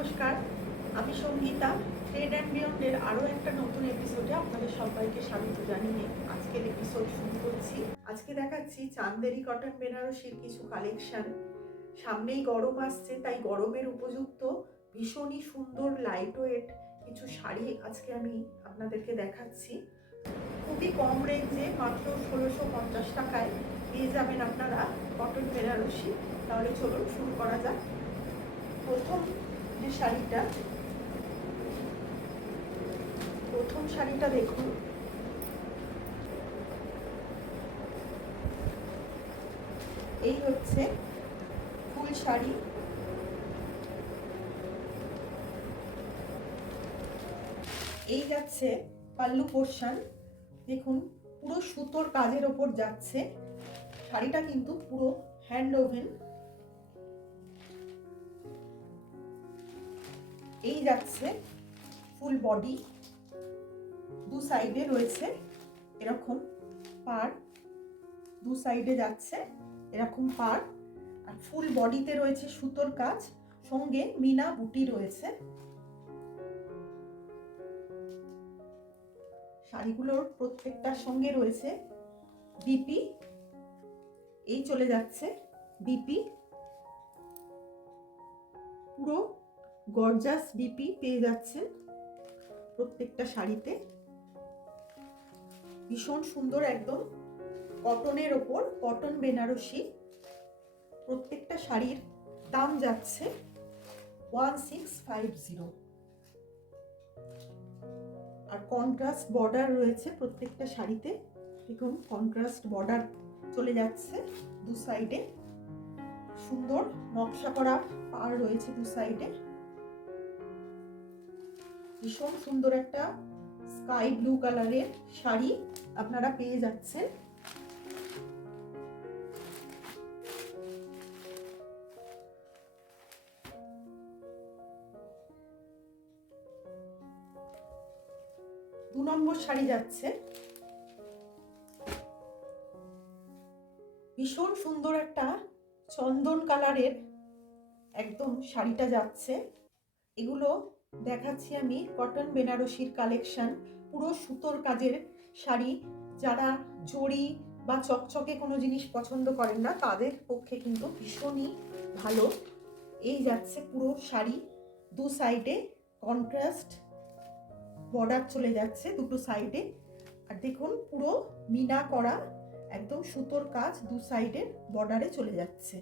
নমস্কার, আমি Sangeeta. Trade and বিয়ন্ডের আরও একটা নতুন এপিসোডে আপনাদের সবাইকে স্বাগত জানিয়ে আজকের এপিসোড শুরু করছি। আজকে দেখাচ্ছি চান্দেরি কটন বেনারসির কিছু কালেকশন। সামনেই গরম আসছে, তাই গরমের উপযুক্ত ভীষণই সুন্দর লাইট ওয়েট কিছু শাড়ি আজকে আমি আপনাদেরকে দেখাচ্ছি। খুবই কম রেঞ্জে, মাত্র 1650 টাকায় পেয়ে যাবেন আপনারা কটন বেনারসি। তাহলে চলুন শুরু করা যাক। প্রথম শাড়িটা দেখুন। এই হচ্ছে ফুল শাড়ি। এই যাচ্ছে পাল্লু পোর্শন, দেখুন পুরো সুতোর কাজের ওপর যাচ্ছে। শাড়িটা কিন্তু পুরো হ্যান্ড ওভেন। এই যাচ্ছে ফুল বডি, দু সাইডে রয়েছে এরকম পার, দু সাইডে যাচ্ছে এরকম পার, আর ফুল বডিতে রয়েছে সুতোর কাজ, সঙ্গে মিনা বুটি রয়েছে। শাড়িগুলোর প্রত্যেকটার সঙ্গে রয়েছে বিপি। এই চলে যাচ্ছে বিপি, পুরো গর্জাস বিপি পেয়ে যাচ্ছে প্রত্যেকটা শাড়িতে। ভীষণ সুন্দর, একদম কটনের ওপর, কটন বেনারসি। প্রত্যেকটা শাড়ির দাম যাচ্ছে 1650। আর কন্ট্রাস্ট বর্ডার রয়েছে প্রত্যেকটা শাড়িতে। দেখুন কন্ট্রাস্ট বর্ডার চলে যাচ্ছে দু সাইডে, সুন্দর নকশা করা পাড় রয়েছে দু সাইডে। ভীষণ সুন্দর একটা স্কাই ব্লু কালারের শাড়ি আপনারা পেয়ে যাচ্ছেন। দু নম্বর শাড়ি যাচ্ছে ভীষণ সুন্দর একটা চন্দন কালারের, একদম শাড়িটা যাচ্ছে। এগুলো দেখাচ্ছি আমি কটন বেনারসির কালেকশন, পুরো সুতোর কাজের শাড়ি। যারা জড়ি বা চকচকে কোনো জিনিস পছন্দ করেন না, তাদের পক্ষে কিন্তু ভীষণই ভালো। এই যাচ্ছে পুরো শাড়ি, দু সাইডে কন্ট্রাস্ট বর্ডার চলে যাচ্ছে দুটো সাইডে। আর দেখুন পুরো মিনা করা, একদম সুতোর কাজ দু সাইডে বর্ডারে চলে যাচ্ছে।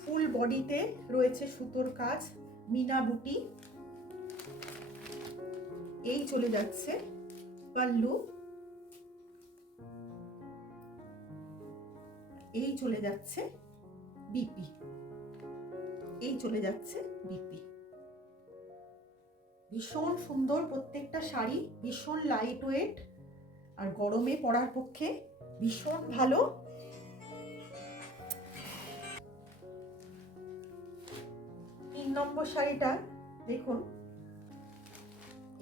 ফুল বডিতে রয়েছে সুতোর কাজ, মিনা বুটি। এই চলে যাচ্ছে পাল্লু, এই চলে যাচ্ছে বিপি, এই চলে যাচ্ছে বিপি। ভীষণ সুন্দর প্রত্যেকটা শাড়ি, ভীষণ লাইট ওয়েট, আর গরমে পরার পক্ষে ভীষণ ভালো। তিন নম্বর শাড়িটা দেখুন।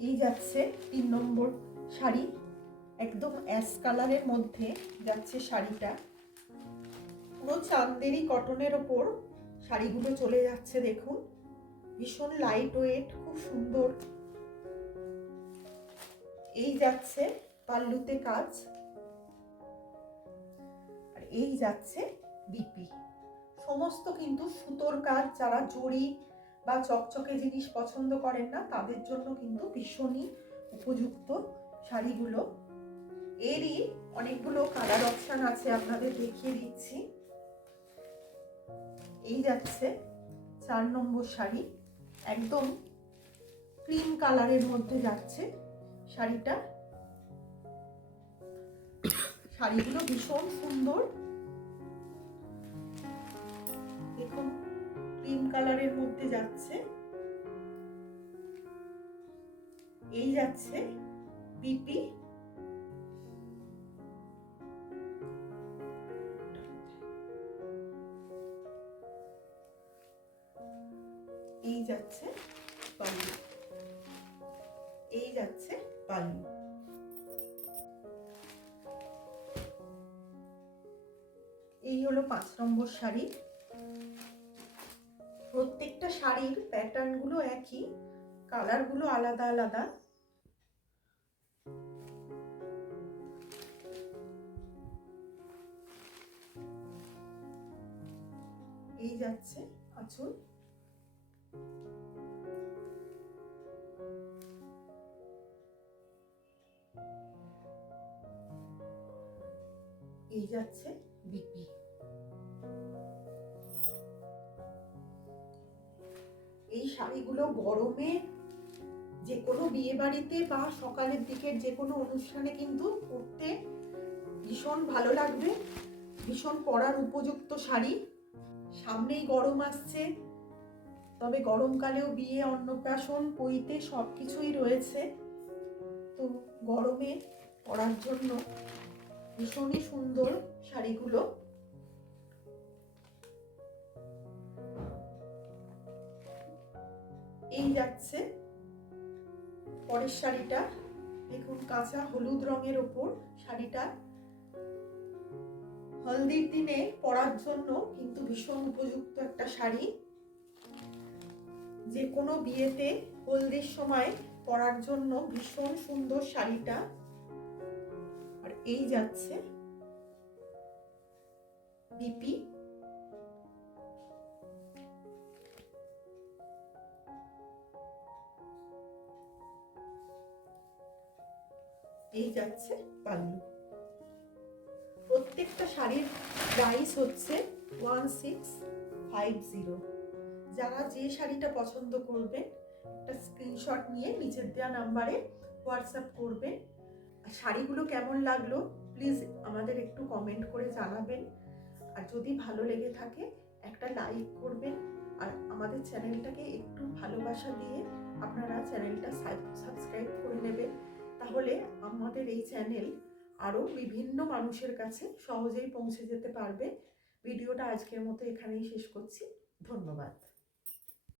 এই যাচ্ছে 3 নম্বর শাড়ি, একদম অ্যাশ কালারের মধ্যে যাচ্ছে শাড়িটা। পুরো চান্দেরি কটনের ওপর শাড়িগুলো চলে যাচ্ছে, দেখুন ভীষণ লাইট ওয়েট, খুব সুন্দর। এই যাচ্ছে পাল্লুতে কাজ, আর এই যাচ্ছে বিপি। সমস্ত কিন্তু সুতোর কাজ। যারা জড়ি বা চকচকে জিনিস পছন্দ করেন না, তাদের জন্য কিন্তু ভীষণই উপযুক্ত শাড়িগুলো। এরই অনেকগুলো কালার অপশন আছে, আপনাদের দেখিয়ে দিচ্ছি। এই যাচ্ছে 4 নম্বর শাড়ি, একদম ক্রিম কালারের মধ্যে যাচ্ছে শাড়িটা। শাড়িগুলো ভীষণ সুন্দর, দেখুন ক্রিম কালারের মধ্যে যাচ্ছে। এই যাচ্ছে বিপি, এই যাচ্ছে পাল্লু, এই যাচ্ছে পাল্লু। এই হলো 5 নম্বর শাড়ি। প্রত্যেকটা শাড়ির প্যাটার্নগুলো একই, কালারগুলো আলাদা আলাদা। এই যাচ্ছে আঁচল, এই যাচ্ছে বিপি। এই শাড়িগুলো গরমে যে কোনো বিয়ে বাড়িতে বা সকালের দিকের যে কোনো অনুষ্ঠানে কিন্তু পরতে ভীষণ ভালো লাগবে, ভীষণ পরার উপযুক্ত শাড়ি। সামনেই গরম আসছে, তবে গরমকালেও বিয়ে, অন্নপ্রাশন, পৈতে সব কিছুই রয়েছে। তো গরমে পরার জন্য ভীষণই সুন্দর শাড়িগুলো। এই যাচ্ছে পরের শাড়িটা, দেখুন কাঁচা হলুদ রঙের ওপর শাড়িটা। হলদির দিনে পরার জন্য কিন্তু ভীষণ উপযুক্ত একটা শাড়ি, যে কোনো বিয়েতে হলদির সময় পরার জন্য ভীষণ সুন্দর শাড়িটা। আর এই যাচ্ছে বিপি। এই যাচ্ছে পাল্লু। প্রত্যেকটা শাড়ির প্রাইস হচ্ছে 1650। যারা যে শাড়িটা পছন্দ করবেন একটা স্ক্রিনশট নিয়ে নিচের দেওয়া নাম্বারে হোয়াটসঅ্যাপ করবেন। আর শাড়িগুলো কেমন লাগলো প্লিজ আমাদের একটু কমেন্ট করে জানাবেন। আর যদি ভালো লেগে থাকে একটা লাইক করবেন, আর আমাদের চ্যানেলটাকে একটু ভালোবাসা দিয়ে আপনারা চ্যানেলটা সাবস্ক্রাইব করে নেবেন। তাহলে আমাদের এই চ্যানেল আরও বিভিন্ন মানুষের কাছে সহজেই পৌঁছে যেতে পারবে। ভিডিওটা আজকের মতো এখানেই শেষ করছি। ধন্যবাদ।